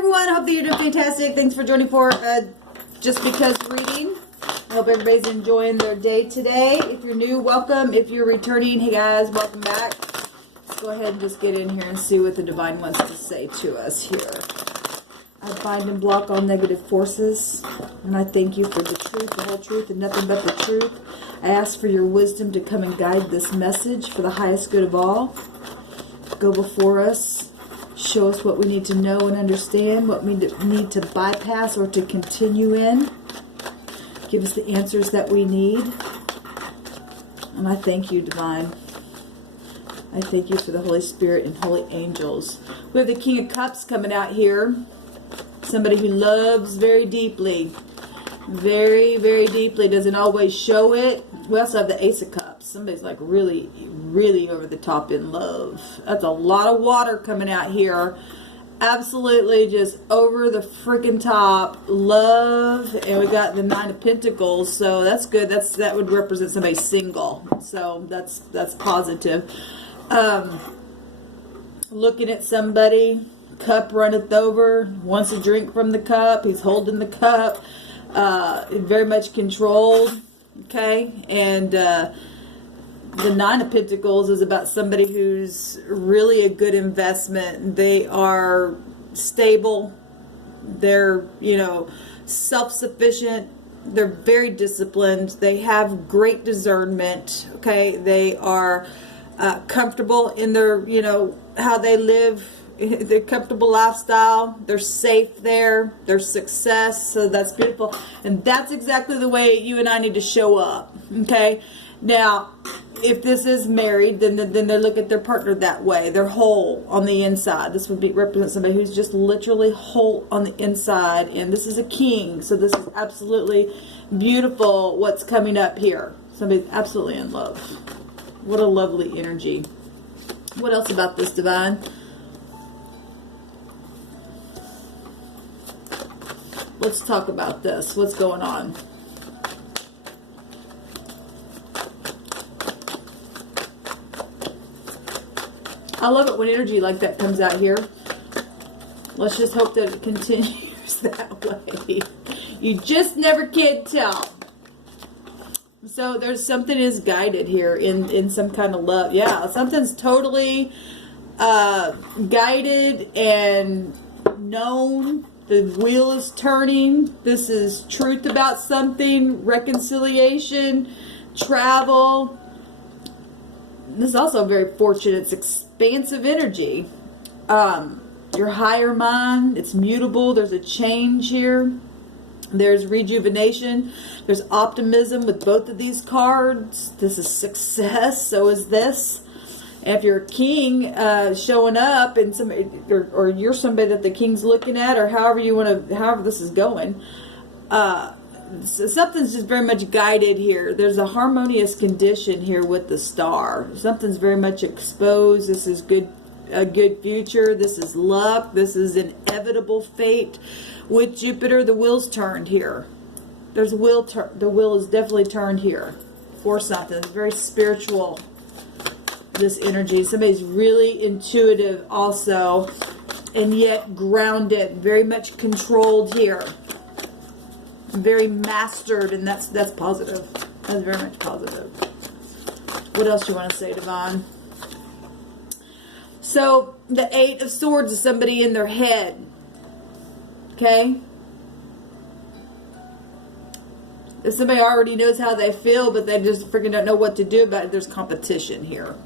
everyone, I hope that you're doing fantastic. Thanks for joining for Just Because reading. I hope everybody's enjoying their day today. If you're new, welcome. If you're returning, hey guys, welcome back. Let's go ahead and just get in here and see what the Divine wants to say to us here. I bind and block all negative forces, and I thank you for the truth, the whole truth, and nothing but the truth. I ask for your wisdom to come and guide this message for the highest good of all. Go before us. Show us what we need to know and understand, what we need to bypass or to continue in. Give us the answers that we need. And I thank you, Divine. I thank you for the Holy Spirit and holy angels. We have the King of Cups coming out here. Somebody who loves very deeply. Very, very deeply. Doesn't always show it. We also have the Ace of Cups. Somebody's like really, really over the top in love. That's a lot of water coming out here. Absolutely just over the freaking top. Love. And we got the Nine of Pentacles. So that's good. That would represent somebody single. So that's positive. Looking at somebody. Cup runneth over. Wants a drink from the cup. He's holding the cup. Very much controlled. Okay. And the Nine of Pentacles is about somebody who's really a good investment. They are stable. They're, self-sufficient. They're very disciplined. They have great discernment. Okay. They are comfortable in their, how they live. Their comfortable lifestyle. They're safe there. Their success. So that's beautiful. And that's exactly the way you and I need to show up. Okay. Now, if this is married, then they look at their partner that way. They're whole on the inside. This would represent somebody who's just literally whole on the inside. And this is a king. So this is absolutely beautiful what's coming up here. Somebody's absolutely in love. What a lovely energy. What else about this, Divine? Let's talk about this. What's going on? I love it when energy like that comes out here. Let's just hope that it continues that way. You just never can tell. So there's something is guided here in some kind of love. Yeah, something's totally guided and known. The wheel is turning. This is truth about something. Reconciliation. Travel. This is also very fortunate. It's expansive energy. Your higher mind. It's mutable. There's a change here. There's rejuvenation. There's optimism with both of these cards. This is success. So is this. If you're a king showing up and somebody, or you're somebody that the king's looking at, or however this is going, so something's just very much guided here. There's a harmonious condition here with the star. Something's very much exposed. This is a good future. This is luck. This is inevitable fate. With Jupiter, the wheel's turned here. There's a wheel. The wheel is definitely turned here for something. It's very spiritual. This energy. Somebody's really intuitive also, and yet grounded, very much controlled here, very mastered, and that's positive. That's very much positive. What else do you want to say, Divine? So the Eight of Swords is somebody in their head. Okay. If somebody already knows how they feel, but they just freaking don't know what to do about it, there's competition here.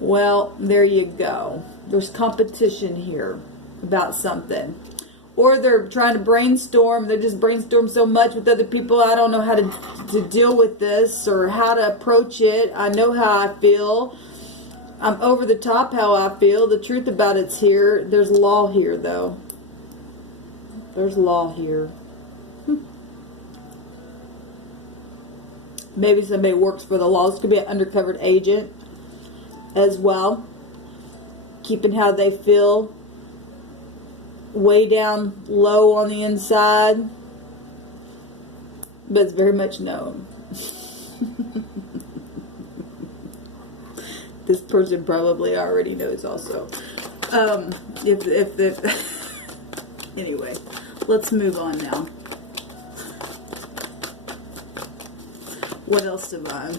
Well, there you go. There's competition here about something. Or they're trying to brainstorm. They just brainstorm so much with other people. I don't know how to deal with this or how to approach it. I know how I feel. I'm over the top how I feel. The truth about it's here. There's law here, though. There's law here. Maybe somebody works for the law. This could be an undercover agent as well. Keeping how they feel way down low on the inside. But it's very much known. This person probably already knows also. Anyway, let's move on now. What else have I?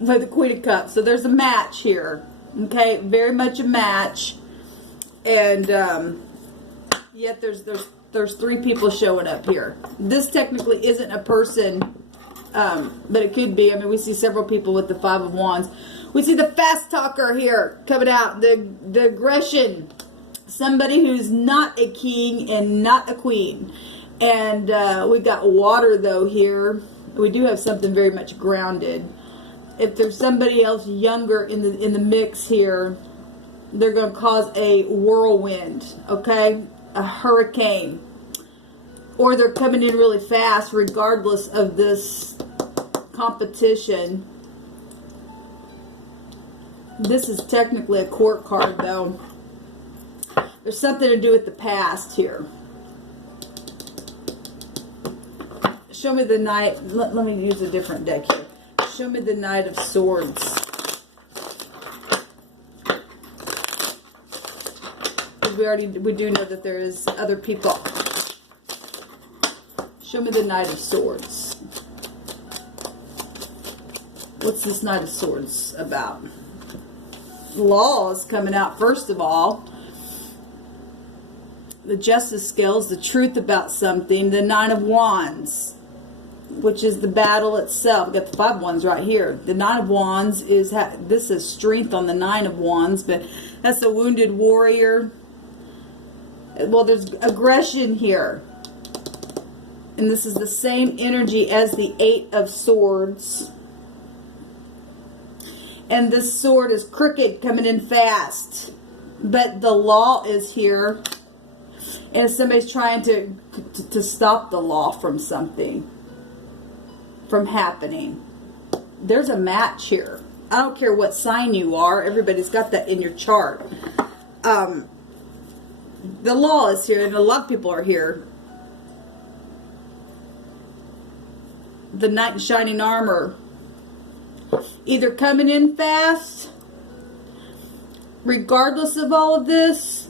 With the Queen of Cups. So there's a match here. Okay, very much a match. And yet there's three people showing up here. This technically isn't a person, but it could be. I mean, we see several people with the Five of Wands. We see the fast talker here coming out. The aggression. Somebody who's not a king and not a queen. And we got water though here. We do have something very much grounded. If there's somebody else younger in the mix here, they're going to cause a whirlwind, okay? A hurricane. Or they're coming in really fast regardless of this competition. This is technically a court card though. There's something to do with the past here. Show me the Knight. Let me use a different deck here. Show me the Knight of Swords. We do know that there is other people. Show me the Knight of Swords. What's this Knight of Swords about? Law is coming out first of all. The Justice Scales, the truth about something. The Nine of Wands, which is the battle itself. We've got the Five of Wands right here. The Nine of Wands is, this is strength on the Nine of Wands, but that's a wounded warrior. Well, there's aggression here. And this is the same energy as the Eight of Swords. And this sword is crooked, coming in fast. But the law is here. And somebody's trying to stop the law from something. From happening. There's a match here. I don't care what sign you are. Everybody's got that in your chart. The law is here, and a lot of people are here. The Knight in Shining Armor. Either coming in fast, regardless of all of this,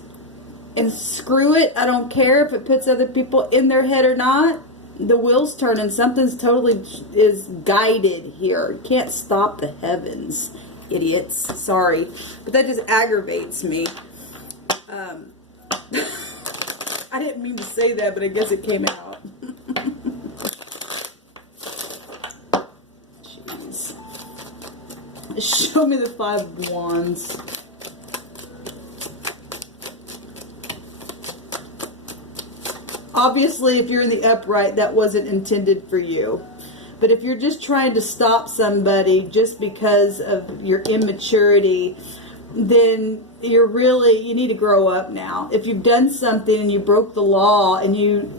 and screw it, I don't care if it puts other people in their head or not. The wheel's turning. Something's totally is guided here. Can't stop the heavens, idiots. Sorry, but that just aggravates me. I didn't mean to say that, but I guess it came out. Jeez. Show me the Five of Wands. Obviously, if you're in the upright, that wasn't intended for you. But if you're just trying to stop somebody just because of your immaturity, then you need to grow up now. If you've done something and you broke the law and you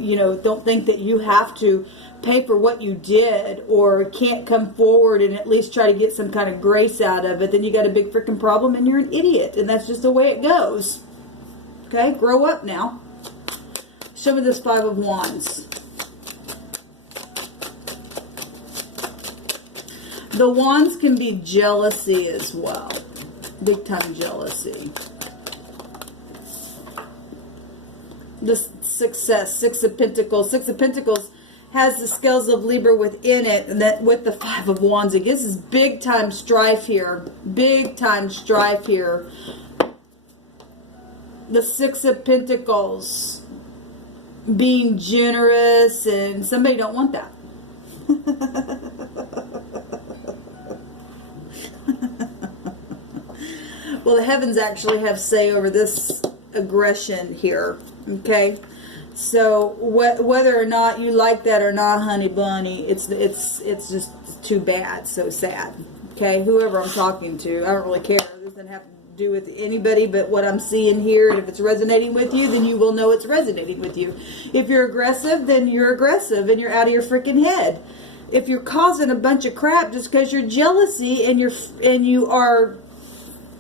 don't think that you have to pay for what you did or can't come forward and at least try to get some kind of grace out of it, then you got a big freaking problem and you're an idiot. And that's just the way it goes. Okay? Grow up now. Show me this Five of Wands. The Wands can be jealousy as well. Big time jealousy. The success, Six of Pentacles. Six of Pentacles has the scales of Libra within it, and that with the Five of Wands, it gives us big time strife here. Big time strife here. The Six of Pentacles being generous, and somebody don't want that. Well, the heavens actually have say over this aggression here, okay? So whether or not you like that or not, honey bunny, it's just too bad, so sad, okay? Whoever I'm talking to, I don't really care. It doesn't have to do with anybody but what I'm seeing here, and if it's resonating with you, then you will know it's resonating with you. If you're aggressive, then you're aggressive, and you're out of your freaking head. If you're causing a bunch of crap just because you're jealousy and you are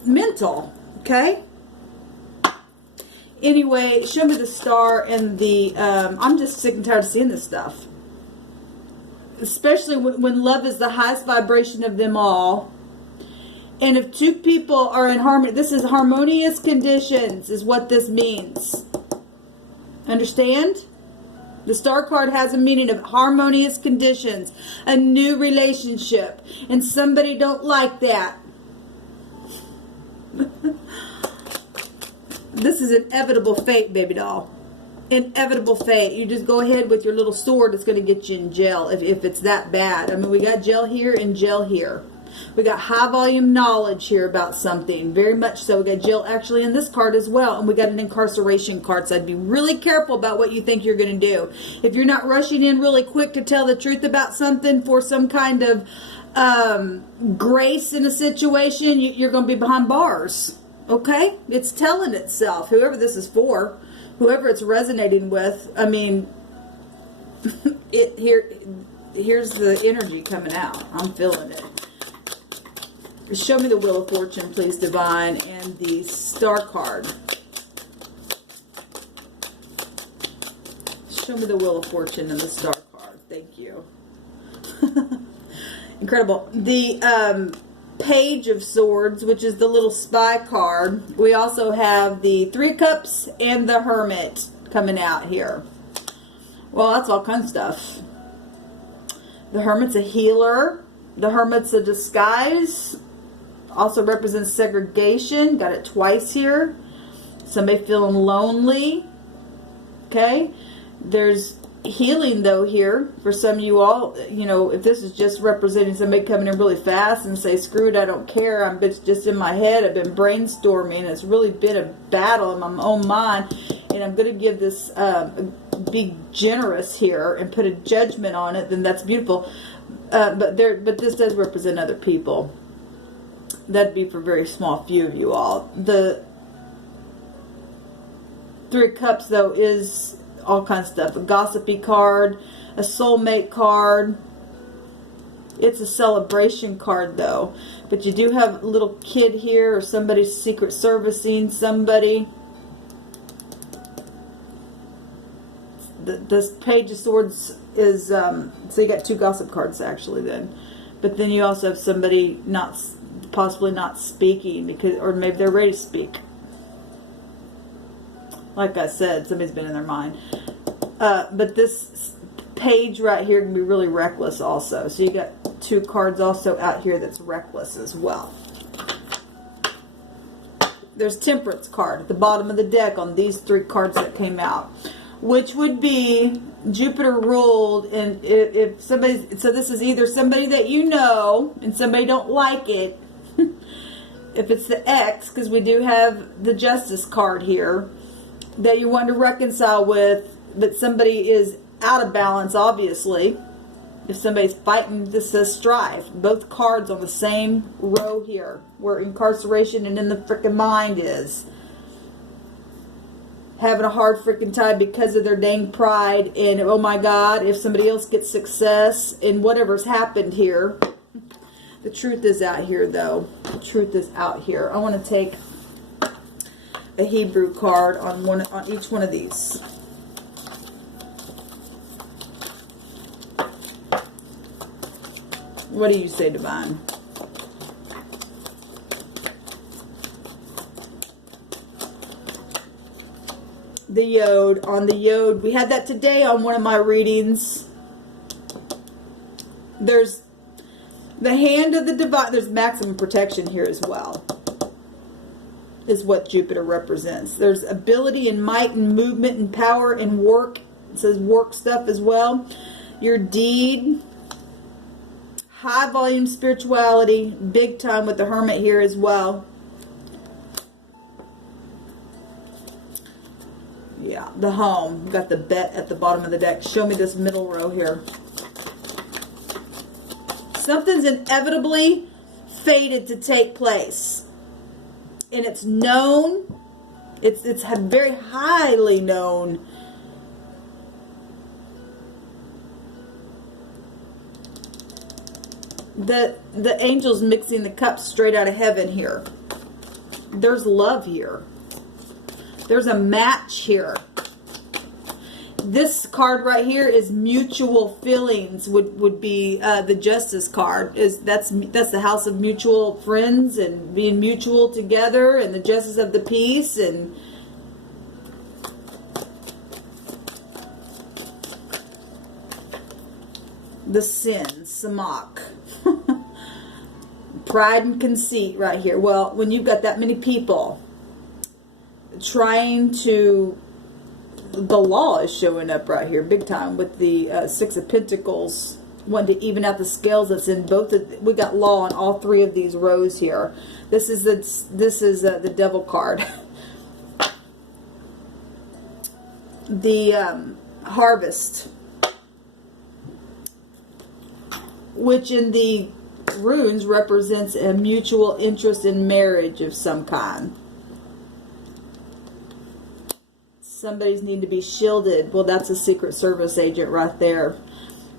mental, okay? Anyway, show me the Star and the I'm just sick and tired of seeing this stuff, especially when love is the highest vibration of them all, And if two people are in harmony, this is harmonious conditions is what this means. Understand? The star card has a meaning of harmonious conditions, a new relationship, and somebody don't like that. This is inevitable fate, baby doll. Inevitable fate. You just go ahead with your little sword. It's going to get you in jail if it's that bad. I mean, we got jail here and jail here. We got high volume knowledge here about something. Very much so. We got jail actually in this card as well. And we got an incarceration card. So I'd be really careful about what you think you're going to do. If you're not rushing in really quick to tell the truth about something for some kind of grace in a situation, you're going to be behind bars. Okay? It's telling itself. Whoever this is for, whoever it's resonating with, I mean, here's the energy coming out. I'm feeling it. Show me the Wheel of Fortune, please, Divine, and the Star card. Show me the Wheel of Fortune and the Star card. Thank you. Incredible. The Page of Swords, which is the little spy card. We also have the Three of Cups and the Hermit coming out here. Well, that's all kinds of stuff. The Hermit's a healer. The Hermit's a disguise. Also represents segregation. Got it twice here. Somebody feeling lonely. Okay. There's healing though here for some of you all. You know, if this is just representing somebody coming in really fast and say, screw it, I don't care. It's just in my head. I've been brainstorming. It's really been a battle in my own mind. And I'm going to give this, be generous here and put a judgment on it. Then that's beautiful. But this does represent other people. That'd be for a very small few of you all. The Three of Cups, though, is all kinds of stuff. A gossipy card, a soulmate card. It's a celebration card, though. But you do have a little kid here or somebody secret servicing somebody. This Page of Swords is, so you got two gossip cards, actually, then. But then you also have somebody possibly not speaking, because, or maybe they're ready to speak. Like I said, somebody's been in their mind. But this page right here can be really reckless also. So you got two cards also out here that's reckless as well. There's Temperance card at the bottom of the deck on these three cards that came out, which would be Jupiter ruled. And if somebody, so this is either somebody that you know and somebody don't like it. If it's the ex, because we do have the Justice card here, that you want to reconcile with, but somebody is out of balance, obviously. If somebody's fighting, this says strife. Both cards on the same row here, where incarceration and in the freaking mind is. Having a hard freaking time because of their dang pride, and oh my God, if somebody else gets success in whatever's happened here. The truth is out here, though. The truth is out here. I want to take a Hebrew card on each one of these. What do you say, Divine? The Yod. On the Yod, we had that today on one of my readings. There's the hand of the divine. There's maximum protection here as well, is what Jupiter represents. There's ability and might and movement and power and work. It says work stuff as well. Your deed. High volume spirituality. Big time with the Hermit here as well. Yeah, the home. We've got the Bet at the bottom of the deck. Show me this middle row here. Something's inevitably fated to take place. And it's known. It's very highly known. That the angel's mixing the cups straight out of heaven here. There's love here. There's a match here. This card right here is mutual feelings. Would be the Justice card. That's the house of mutual friends and being mutual together, and the Justice of the Peace, and the sin, Samak. Pride and conceit right here. Well, when you've got that many people trying to, the law is showing up right here big time with the Six of Pentacles, wanting to even out the scales that's in both of, we got law on all three of these rows here. This is the Devil card. The Harvest, which in the runes represents a mutual interest in marriage of some kind. Somebody's need to be shielded. Well, that's a Secret Service agent right there.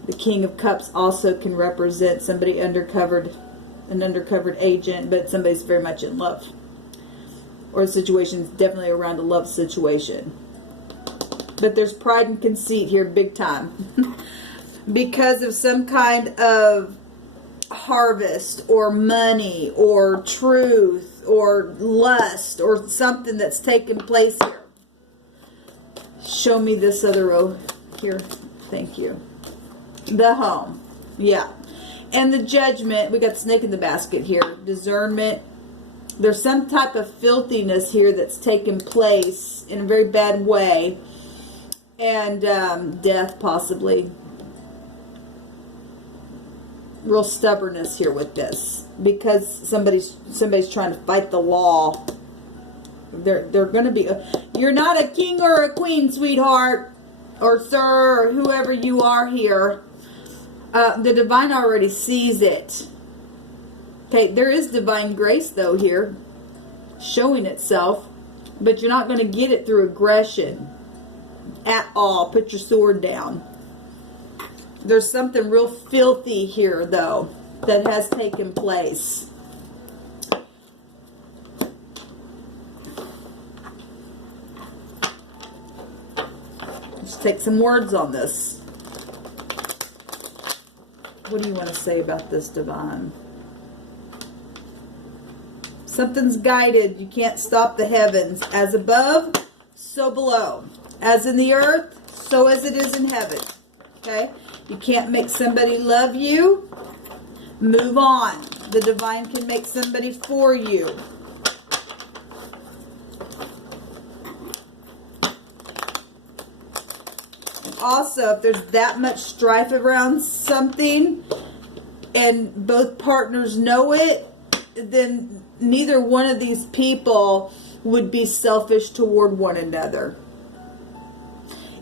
The King of Cups also can represent somebody an undercover agent, but somebody's very much in love. Or the situation's definitely around a love situation. But there's pride and conceit here big time. Because of some kind of harvest or money or truth or lust or something that's taken place here. Show me this other row here. Thank you. The Home. Yeah. And the Judgment. We got snake in the basket here. Discernment. There's some type of filthiness here that's taken place in a very bad way. And death possibly. Real stubbornness here with this, because somebody's trying to fight the law. They're going to be. You're not a king or a queen, sweetheart, or sir, or whoever you are here. The divine already sees it. Okay, there is divine grace though here, showing itself, but you're not going to get it through aggression at all. Put your sword down. There's something real filthy here, though, that has taken place. Let's take some words on this. What do you want to say about this, divine? Something's guided. You can't stop the heavens. As above, so below. As in the earth, so as it is in heaven. Okay? You can't make somebody love you. Move on. The divine can make somebody for you. And also, if there's that much strife around something and both partners know it, then neither one of these people would be selfish toward one another.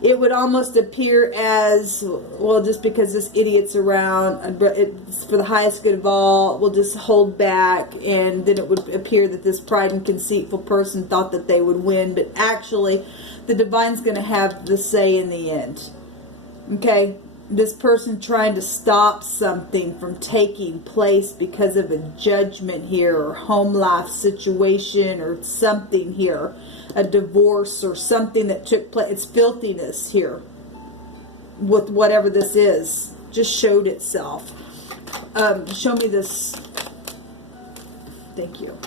It would almost appear as, well, just because this idiot's around, it's for the highest good of all, we'll just hold back, and then it would appear that this pride and conceitful person thought that they would win, but actually, the divine's going to have the say in the end. Okay? This person trying to stop something from taking place because of a judgment here, or home life situation, or something here. A divorce or something that took place. It's filthiness here with whatever this is. Just showed itself. Show me this. Thank you.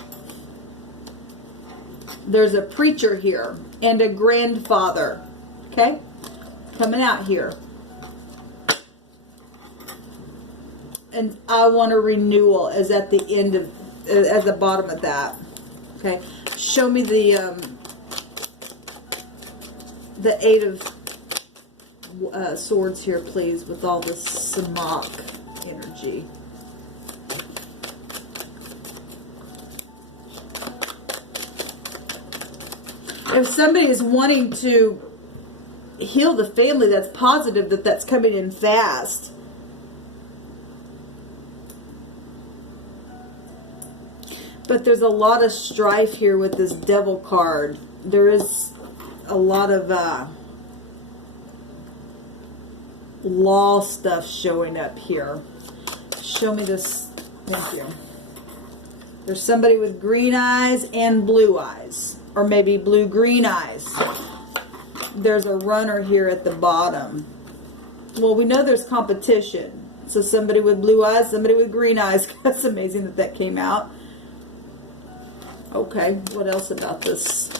There's a preacher here and a grandfather. Okay? Coming out here. And I want a renewal as at the end of, at the bottom of that. Okay? Show me the Eight of Swords here, please, with all this Samak energy. If somebody is wanting to heal the family, that's positive that that's coming in fast. But there's a lot of strife here with this Devil card. There is a lot of law stuff showing up here. Show me this. Thank you. There's somebody with green eyes and blue eyes. Or maybe blue-green eyes. there's a runner here at the bottom. Well, we know there's competition. So somebody with blue eyes, somebody with green eyes. That's amazing that that came out. Okay, what else about this?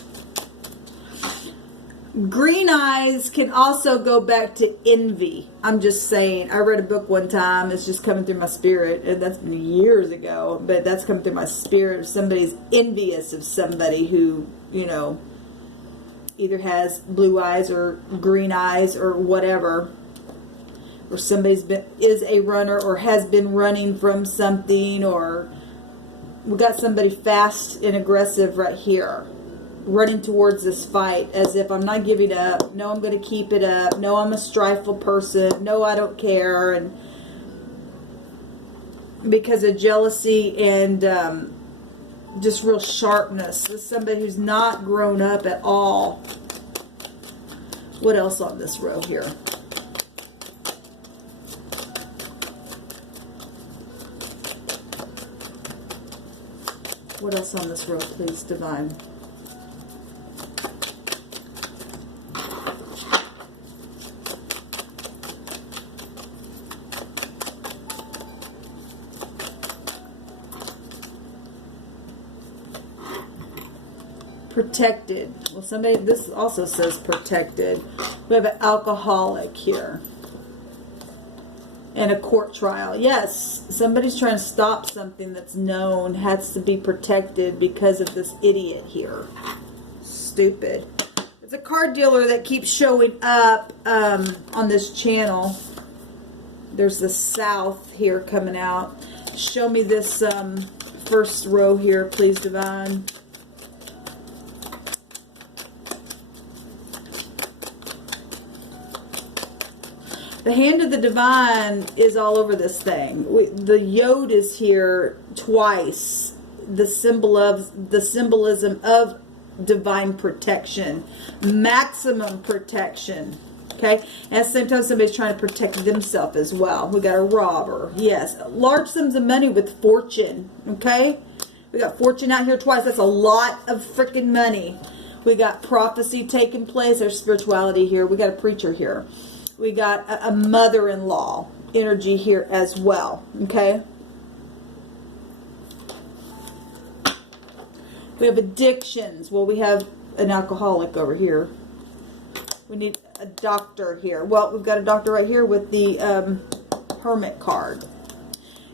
Green eyes can also go back to envy. I'm just saying. I read a book one time. It's just coming through my spirit. And that's been years ago. But that's coming through my spirit. Somebody's envious of somebody who, you know, either has blue eyes or green eyes or whatever. Or is a runner or has been running from something. Or we got somebody fast and aggressive right here, running towards this fight as if I'm not giving up. No, I'm going to keep it up. No, I'm a strifeful person. No, I don't care. And because of jealousy and just real sharpness. This is somebody who's not grown up at all. What else on this row here? What else on this row, please, Divine? Protected. Well, somebody, this also says protected. We have an alcoholic here. And a court trial. Yes, somebody's trying to stop something that's known, has to be protected because of this idiot here. Stupid. It's a card dealer that keeps showing up on this channel. There's the South here coming out. Show me this first row here, please, Divine. The hand of the divine is all over this thing. The yod is here twice. The symbolism of divine protection, maximum protection. Okay, and at the same time, somebody's trying to protect themselves as well. We got a robber. Yes, large sums of money with fortune. Okay, we got fortune out here twice. That's a lot of freaking money. We got prophecy taking place. There's spirituality here. We got a preacher here. We got a mother-in-law energy here as well. Okay. We have addictions. Well, we have an alcoholic over here. We need a doctor here. Well, we've got a doctor right here with the hermit card.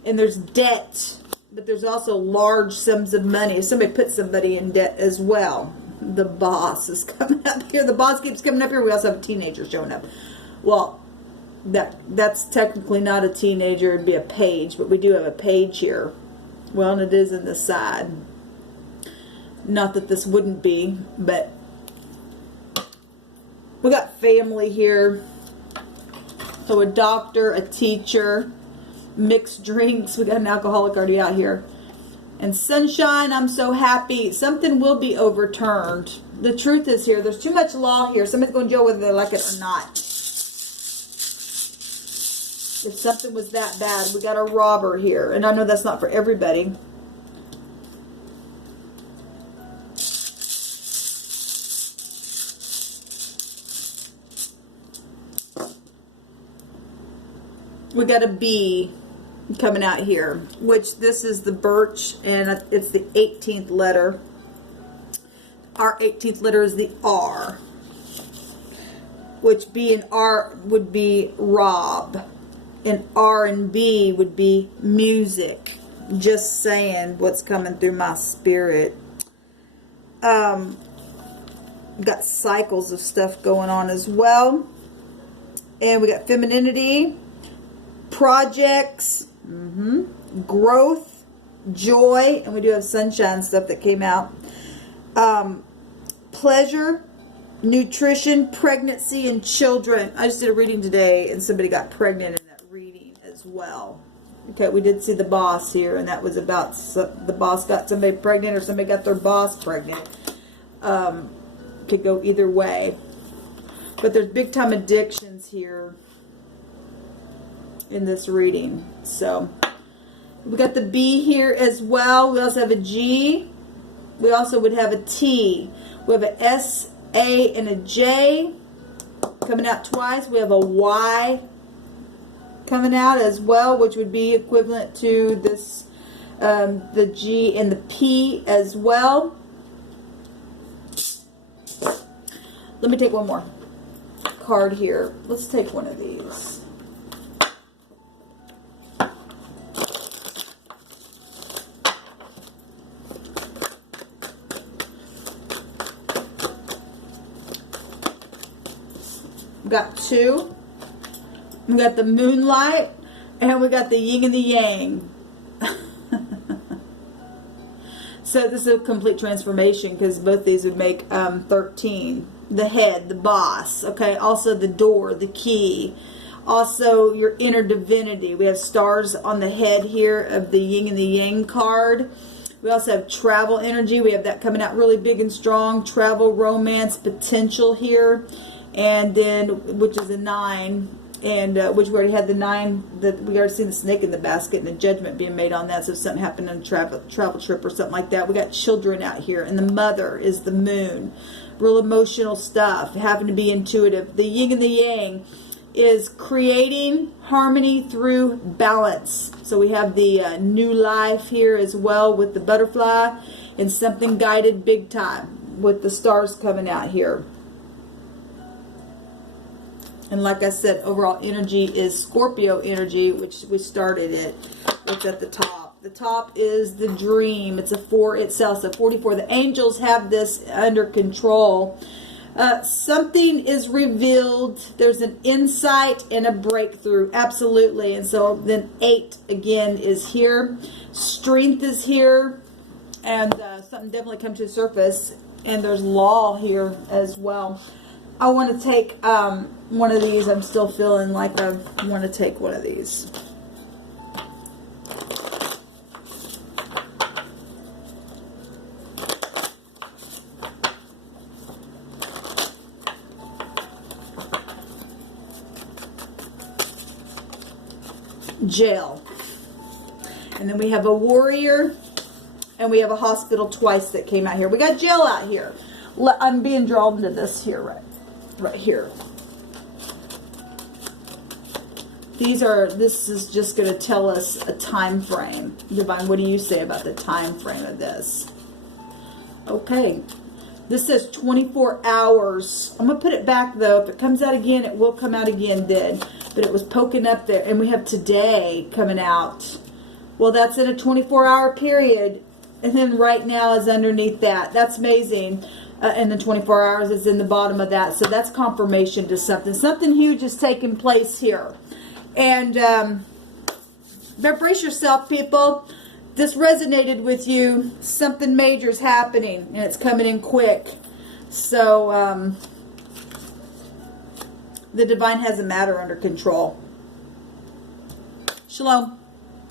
And there's debt. But there's also large sums of money. If somebody puts somebody in debt as well. The boss is coming up here. The boss keeps coming up here. We also have a teenager showing up. Well, that's technically not a teenager. It'd be a page, but we do have a page here. Well, and it is in the side. Not that this wouldn't be, but we got family here. So a doctor, a teacher, mixed drinks. We got an alcoholic already out here. And sunshine, I'm so happy. Something will be overturned. The truth is here. There's too much law here. Somebody's going to jail whether they like it or not. If something was that bad, we got a robber here. And I know that's not for everybody. We got a bee coming out here, which this is the birch, and it's the 18th letter. Our 18th letter is the R, which B and R would be rob. And R and B would be music. Just saying what's coming through my spirit. Got cycles of stuff going on as well. And we got femininity, projects, growth, joy, and we do have sunshine stuff that came out. Pleasure, nutrition, pregnancy, and children. I just did a reading today and somebody got pregnant in that reading as well. Okay, we did see the boss here, and that was about the boss got somebody pregnant or somebody got their boss pregnant. Could go either way. But there's big time addictions here in this reading. So we got the B here as well. We also have a G. We also would have a T. We have an S, A, and a J. coming out twice. We have a Y coming out as well, which would be equivalent to this, the G and the P as well. Let me take one more card here. Let's take one of these. We got two. We got the moonlight, and we got the yin and the yang. So this is a complete transformation, because both these would make 13. The head, the boss, okay? Also the door, the key. Also your inner divinity. We have stars on the head here of the yin and the yang card. We also have travel energy. We have that coming out really big and strong. Travel, romance, potential here. And then, which is a 9. And which we already had the 9, that we already seen the snake in the basket and the judgment being made on that. So if something happened on a travel trip or something like that. We got children out here, and the mother is the moon. Real emotional stuff, having to be intuitive. The yin and the yang is creating harmony through balance. So we have the new life here as well with the butterfly, and something guided big time with the stars coming out here. And like I said, overall energy is Scorpio energy, which we started it. What's at the top? The top is the dream. It's a 4 itself, so 44. The angels have this under control. Something is revealed. There's an insight and a breakthrough. Absolutely. And so then 8 again is here. Strength is here. And something definitely come to the surface. And there's law here as well. I want to take one of these. I'm still feeling like I want to take one of these. Jail. And then we have a warrior, and we have a hospital twice that came out here. We got jail out here. I'm being drawn to this here, right here. This is just going to tell us a time frame. Divine, what do you say about the time frame of this? Okay. This says 24 hours. I'm going to put it back, though. If it comes out again, it will come out again then. But it was poking up there. And we have today coming out. Well, that's in a 24-hour period. And then right now is underneath that. That's amazing. And the 24 hours is in the bottom of that. So that's confirmation to something. Something huge is taking place here. And but brace yourself, people. This resonated with you. Something major is happening, and it's coming in quick. So the divine has a matter under control. Shalom.